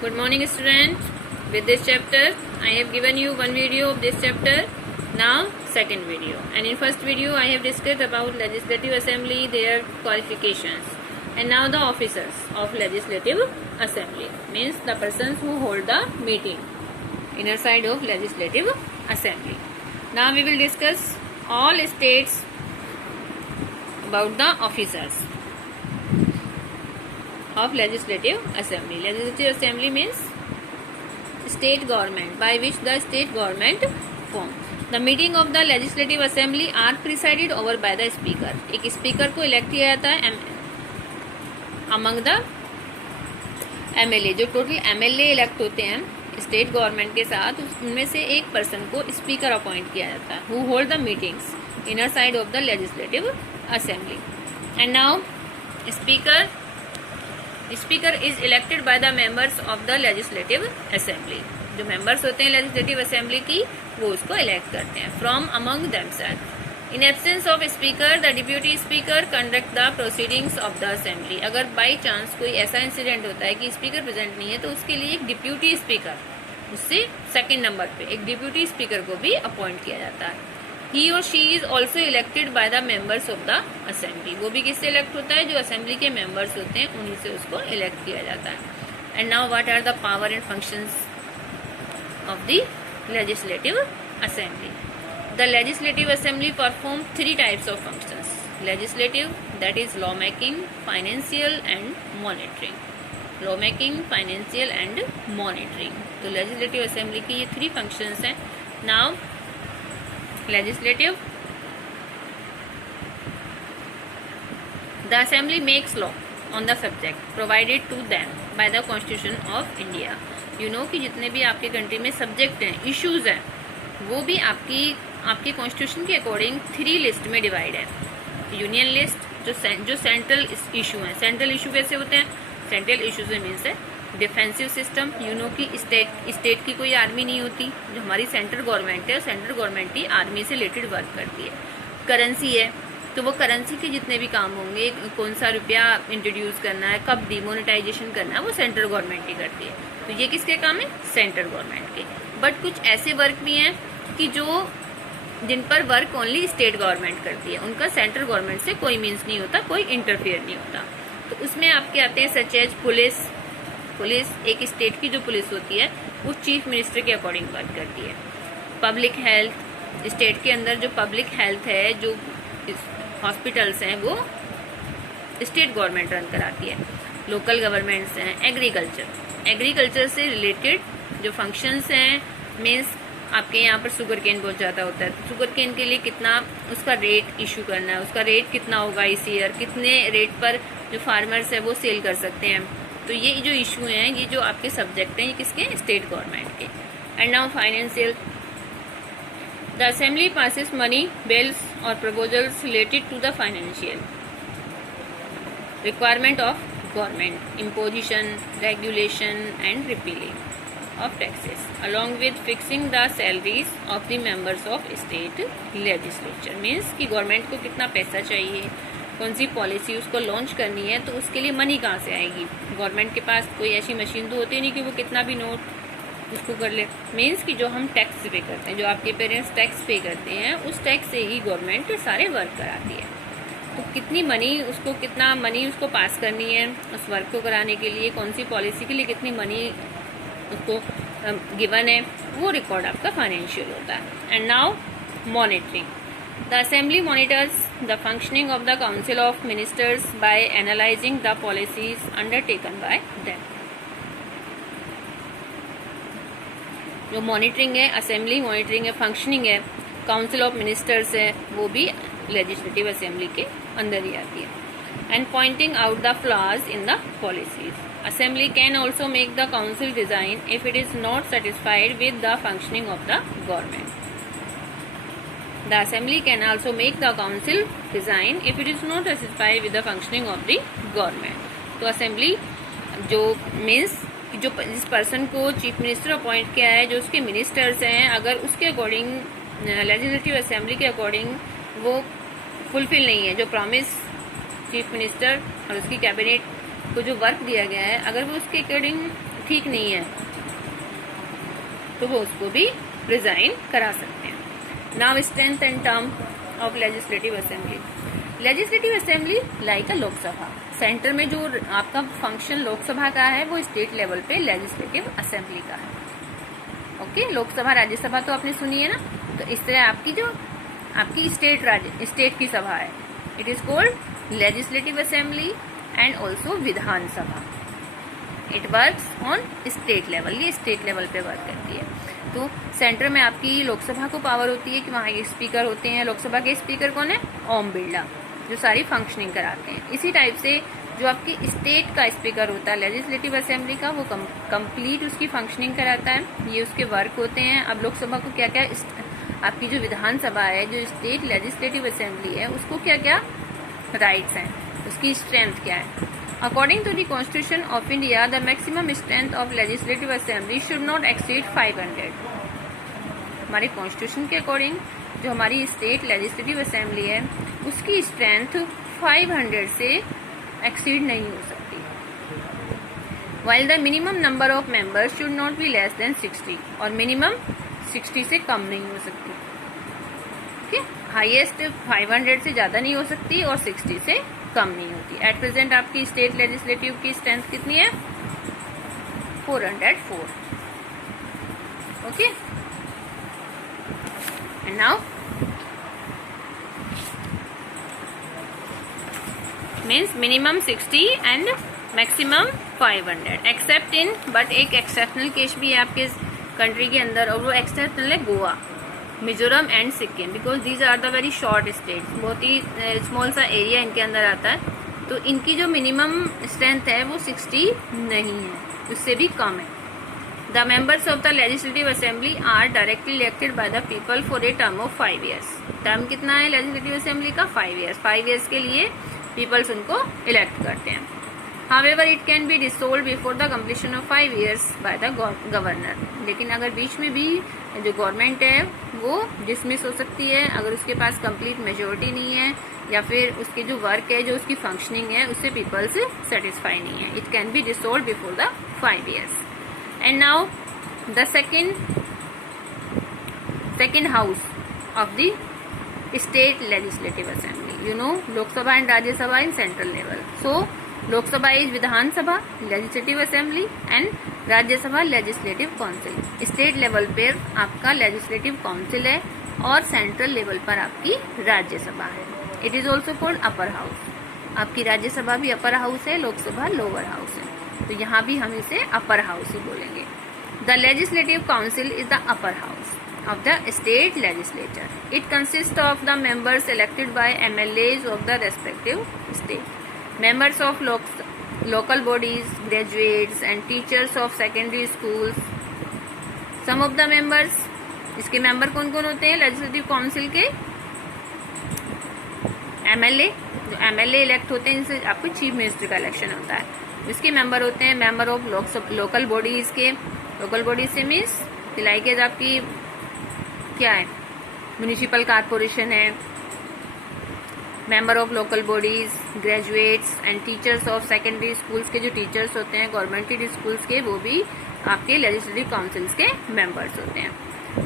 Good morning, student. With this chapter, I have given you one video of this chapter. Now, second video. And in first video, I have discussed about Legislative Assembly, their qualifications. And now the officers of Legislative Assembly. Means the persons who hold the meeting. Inner side of Legislative Assembly. Now we will discuss all states about the officers of Legislative Assembly. Legislative Assembly means state government by which the state government form. The meeting of the Legislative Assembly are presided over by the speaker. एक speaker को elect किया जाता है among the MLA. जो total MLA elect होते हैं state government के साथ, उनमें से एक पर्सन को स्पीकर अपॉइंट किया जाता है who hold the meetings inner side of the Legislative Assembly. And now Speaker is elected by the members of the Legislative Assembly. जो members होते हैं Legislative Assembly की, वो उसको elect करते हैं from among themselves. In absence of Speaker, the Deputy Speaker conduct the proceedings of the Assembly. अगर by chance कोई ऐसा इंसिडेंट होता है कि स्पीकर प्रेजेंट नहीं है, तो उसके लिए एक डिप्यूटी स्पीकर, उससे सेकंड नंबर पे एक डिप्यूटी स्पीकर को भी अपॉइंट किया जाता है. He or she is also elected by the members of the assembly. वो भी किससे इलेक्ट होता है? जो असेंबली के मेंबर्स होते हैं उन्हीं से उसको इलेक्ट किया जाता है. And now what are the power and functions of the legislative assembly? The legislative assembly perform three types of functions. Legislative, that is lawmaking, financial and monitoring. Lawmaking, financial and monitoring. तो legislative assembly की ये three functions हैं. Now legislative, the assembly makes law on the subject provided to them by the constitution of India. You know कि जितने भी आपके country में subject हैं, इश्यूज हैं, वो भी आपके कॉन्स्टिट्यूशन के अकॉर्डिंग थ्री लिस्ट में डिवाइड है. यूनियन लिस्ट, जो सेंट्रल इशू हैं. सेंट्रल इशू कैसे होते हैं? सेंट्रल इशू से मीन्स है डिफेंसिव सिस्टम. यू नो कि स्टेट की कोई आर्मी नहीं होती. जो हमारी सेंट्रल गवर्नमेंट है, सेंट्रल गवर्नमेंट ही आर्मी से रिलेटेड वर्क करती है. करेंसी है, तो वो करेंसी के जितने भी काम होंगे, कौन सा रुपया इंट्रोड्यूस करना है, कब डिमोनेटाइजेशन करना है, वो सेंट्रल गवर्नमेंट ही करती है. तो ये किसके काम है? सेंट्रल गवर्नमेंट के. बट कुछ ऐसे वर्क भी हैं कि जिन पर वर्क ओनली स्टेट गवर्नमेंट करती है, उनका सेंट्रल गवर्नमेंट से कोई मीन्स नहीं होता, कोई इंटरफेयर नहीं होता. तो उसमें आपके आते हैं सच एज पुलिस. एक स्टेट की जो पुलिस होती है वो चीफ मिनिस्टर के अकॉर्डिंग वर्क करती है. पब्लिक हेल्थ, स्टेट के अंदर जो पब्लिक हेल्थ है, जो हॉस्पिटल्स हैं, वो स्टेट गवर्नमेंट रन कराती है. लोकल गवर्नमेंट्स हैं. एग्रीकल्चर से रिलेटेड जो फंक्शंस हैं, मीन्स आपके यहाँ पर शुगर केन बहुत ज़्यादा होता है, तो शुगर केन के लिए कितना उसका रेट इशू करना है, उसका रेट कितना होगा इस ईयर, कितने रेट पर जो फार्मर्स है वो सेल कर सकते हैं. तो ये जो इशू हैं, ये जो आपके सब्जेक्ट हैं, ये किसके? स्टेट गवर्नमेंट के. And now financial, the assembly passes money, bills और proposals related to the financial requirement of government, imposition, regulation and repealing of taxes, along with fixing the salaries of the members of state legislature. Means कि government को कितना पैसा चाहिए, कौन सी policy उसको launch करनी है, तो उसके लिए मनी कहाँ से आएगी? गवर्नमेंट के पास कोई ऐसी मशीन तो होती नहीं कि वो कितना भी नोट उसको कर ले. मीन्स कि जो हम टैक्स पे करते हैं, जो आपके पेरेंट्स टैक्स पे करते हैं, उस टैक्स से ही गवर्नमेंट सारे वर्क कराती है. तो कितनी मनी उसको पास करनी है उस वर्क को कराने के लिए, कौन सी पॉलिसी के लिए कितनी मनी उसको गिवन है, वो रिकॉर्ड आपका फाइनेंशियल होता है. And now monitoring, the assembly monitors the functioning of the council of ministers by analyzing the policies undertaken by them. जो मॉनिटरिंग है, असेंबली मॉनिटरिंग है, फंक्शनिंग है, काउंसिल ऑफ मिनिस्टर्स है, वो भी लेजिस्लेटिव असेंबली के अंदर ही आती है. And pointing out the flaws in the policies. Assembly can also make the council resign if it is not satisfied with the functioning of the government. The assembly can also make the council resign if it is not satisfied with the functioning of the government. तो assembly जो means जो जिस person को chief minister appoint किया है, जो उसके ministers हैं, अगर उसके अकॉर्डिंग लेजिस्लेटिव असेंबली के अकॉर्डिंग वो फुलफिल नहीं है, जो प्रॉमिस चीफ मिनिस्टर और उसकी कैबिनेट को जो वर्क दिया गया है, अगर वो उसके अकॉर्डिंग ठीक नहीं है तो वो उसको भी रिजाइन करा सकते हैं। Now strength and term of legislative assembly. Legislative assembly like a Lok Sabha. Centre में जो आपका फंक्शन लोकसभा का है वो स्टेट लेवल पे लेजिस्लेटिव असेंबली का है। ओके, लोकसभा राज्यसभा तो आपने सुनी है ना, तो इस तरह आपकी जो आपकी स्टेट की सभा है, it is called legislative assembly and also Vidhan Sabha. It works on state level, ये स्टेट लेवल पे वर्क करती है। तो सेंटर में आपकी लोकसभा को पावर होती है कि वहाँ के स्पीकर होते हैं। लोकसभा के स्पीकर कौन है? ओम बिरला, जो सारी फंक्शनिंग कराते हैं। इसी टाइप से जो आपकी स्टेट का स्पीकर होता है लेजिस्लेटिव असेंबली का, वो कंप्लीट उसकी फंक्शनिंग कराता है। ये उसके वर्क होते हैं। अब लोकसभा को क्या क्या, आपकी जो विधानसभा है, जो स्टेट लेजिस्लेटिव असेंबली है, उसको क्या क्या राइट्स हैं, उसकी स्ट्रेंथ क्या है। According to the constitution of India, the maximum strength of legislative assembly should not exceed 500। हमारे कॉन्स्टिट्यूशन के अकॉर्डिंग जो हमारी स्टेट लेजिस्लेटिव असेंबली है, उसकी स्ट्रेंथ 500 से एक्सीड नहीं हो सकती। While the minimum number of members should not be less then 60, और मिनिमम 60 से कम नहीं हो सकती। ठीक है, हाईएस्ट 500 से ज्यादा नहीं हो सकती और 60 से कम नहीं होती। एट प्रेजेंट आपकी स्टेट लेजिस्लेटिव की स्ट्रेंथ कितनी है? 404। Okay, and now means minimum 60 and maximum 500, accept in, but एक एक्सेप्शनल केस भी है आपके कंट्री के अंदर, और वो एक्सेप्शनल है Goa, Mizoram and Sikkim, because these are the very short states. बहुत ही स्मॉल सा एरिया इनके अंदर आता है, तो इनकी जो मिनिमम स्ट्रेंथ है वो 60 नहीं है, उससे भी कम है। The members of the legislative assembly are directly elected by the people for a term of 5 years। Term कितना है लेजिस्लेटिव असेंबली का? 5 years। 5 years के लिए पीपल्स उनको इलेक्ट करते हैं। However, it can be dissolved before the completion of 5 years by the governor। लेकिन अगर बीच में भी जो गवर्नमेंट है वो डिसमिस हो सकती है, अगर उसके पास कंप्लीट मेजोरिटी नहीं है, या फिर उसके जो वर्क है, जो उसकी फंक्शनिंग है, उससे पीपल्स सेटिस्फाई नहीं है। It can be dissolve before the 5 years। And now the second house of the state legislative assembly. You know, Lok Sabha and Rajya Sabha in central level. So Lok Sabha is Vidhan Sabha legislative assembly and Rajya Sabha legislative council. State level पर आपका legislative council है और central level पर आपकी राज्यसभा है। It is also called upper house. आपकी राज्यसभा भी upper house है, लोकसभा लोअर हाउस है, तो यहाँ भी हम इसे अपर हाउस ही बोलेंगे। The legislative council is the upper house of the state legislature. It consists of the members elected by MLAs of the respective state. Members of local bodies, graduates and teachers of secondary schools. Some of the members, इसके member कौन कौन होते हैं legislative council के? MLA, जो MLA elect होते हैं, इनसे आपको चीफ मिनिस्टर का इलेक्शन होता है। इसके मेंबर होते हैं मेंबर ऑफ लोकल बॉडीज के। लोकल बॉडीज से मीन्स लाइक आपकी क्या है? म्यूनिसिपल कारपोरेशन है। Member of local bodies, graduates and teachers of secondary schools के जो टीचर्स होते हैं गवर्नमेंटेड स्कूल्स के, वो भी आपके लेजिस्लेटिव काउंसिल्स के मेंबर्स होते हैं।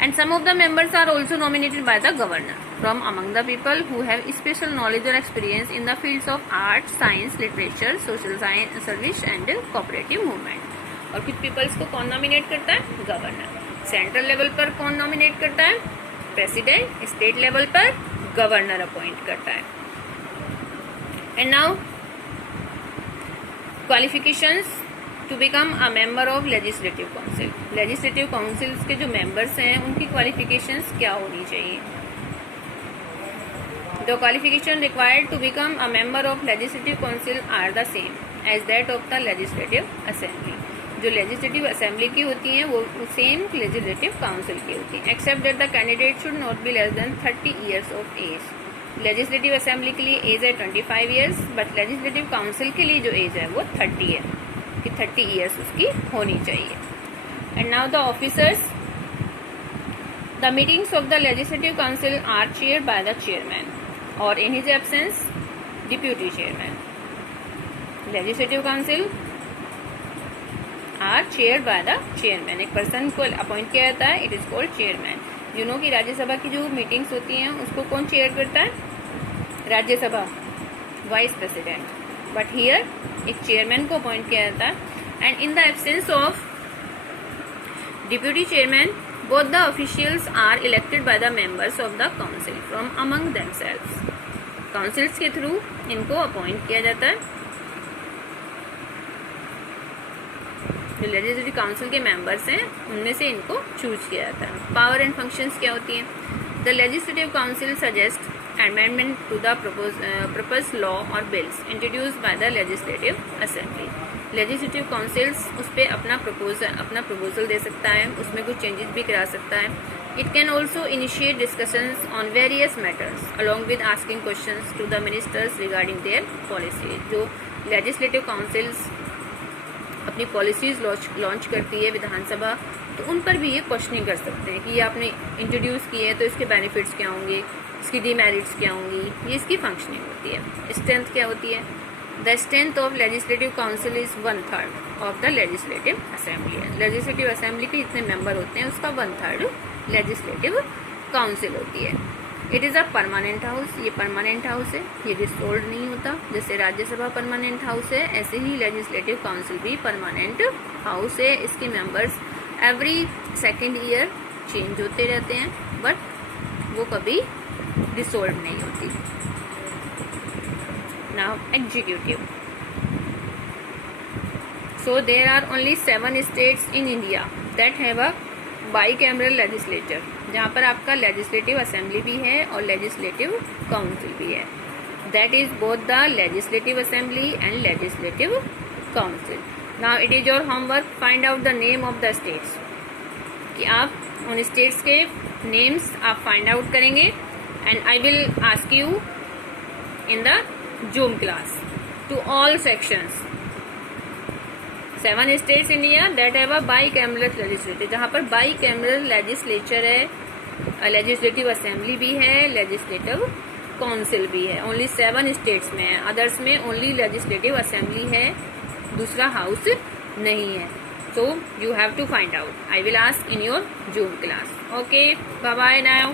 And some of the members are also nominated by the governor from among the people who have special knowledge और experience in the fields of art, science, literature, social science service and cooperative movement. और कुछ peoples को कौन nominate करता है? Governor. Central level पर कौन nominate करता है? प्रेसिडेंट। स्टेट लेवल पर गवर्नर अपॉइंट करता है। And now qualifications to become a member of legislative council. Legislative councils के जो मेंबर्स हैं उनकी क्वालिफिकेशंस क्या होनी चाहिए? The qualification required to become a member of legislative council are the same as that of the legislative assembly. जो legislative assembly की होती हैं वो सेम लेजिस्लेटिव काउंसिल की होती हैं, except that the candidate should not be less than 30 years of age. Legislative assembly के लिए एज है 25 years, बट लेजिस्लेटिव काउंसिल के लिए जो एज है वो 30 है, कि 30 years उसकी होनी चाहिए। And now the officers. The meetings of the legislative council are chair by the chairman और in his absence deputy chairman. Legislative council are chaired by the chairman. एक पर्सन को अपॉइंट किया जाता है, it is called chairman. You know कि राज्यसभा की जो meetings होती हैं उसको कौन चेयर करता है? Rajya Sabha, vice president. But here एक चेयरमैन को अपॉइंट किया जाता है। And in the absence of deputy chairman, both the officials are elected by the members of the council from among themselves. councils के थ्रू इनको अपॉइंट किया जाता है। जो लेजिस्लेटिव काउंसिल के मेंबर्स हैं उनमें से इनको चूज किया जाता है। पावर एंड फंक्शंस क्या होती हैं? The legislative council suggest amendment to the proposed law or bills introduced by the legislative assembly. Legislative councils उस पर अपना प्रपोजल दे सकता है, उसमें कुछ चेंजेस भी करा सकता है। It can also initiate discussions on various matters along with asking questions to the ministers regarding their policy. जो लेजिस्लेटिव काउंसिल्स अपनी पॉलिसीज लॉन्च करती है विधानसभा, तो उन पर भी ये क्वेश्चनिंग कर सकते हैं कि ये आपने इंट्रोड्यूस किए हैं तो इसके बेनिफिट्स क्या होंगे, इसकी डिमेरिट्स क्या होंगी, ये इसकी फंक्शनिंग होती है। स्ट्रेंथ क्या होती है? The strength of legislative council is 1/3 of the legislative assembly. Legislative assembly के जितने मेंबर होते हैं उसका 1/3 लेजिस्लेटिव काउंसिल होती है। It is a permanent house, ये परमानेंट हाउस है, ये डिसोल्व नहीं होता। जैसे राज्यसभा परमानेंट हाउस है, ऐसे ही लेजिस्लेटिव काउंसिल भी परमानेंट हाउस है। इसके members every second year change होते रहते हैं, बट वो कभी डिसोल्व नहीं होती। Now executive. So there are only 7 states in India that have a bicameral legislature, जहाँ पर आपका लेजिस्लेटिव असेंबली भी है और लेजिस्लेटिव काउंसिल भी है। That is both the legislative assembly and legislative council. Now it is your homework, find out the name of the states, कि आप उन स्टेट्स के नेम्स आप फाइंड आउट करेंगे। And I will ask you in the Zoom class to all sections. 7 states India that have a bicameral legislature, जहाँ पर bicameral legislature है, legislative assembly भी है, लेजिस्लेटिव काउंसिल भी है। ओनली 7 स्टेट्स में है, अदर्स में ओनली लेजिस्लेटिव असेंबली है, दूसरा हाउस नहीं है। So you have to find out. I will ask in your Zoom class. Okay, bye bye now.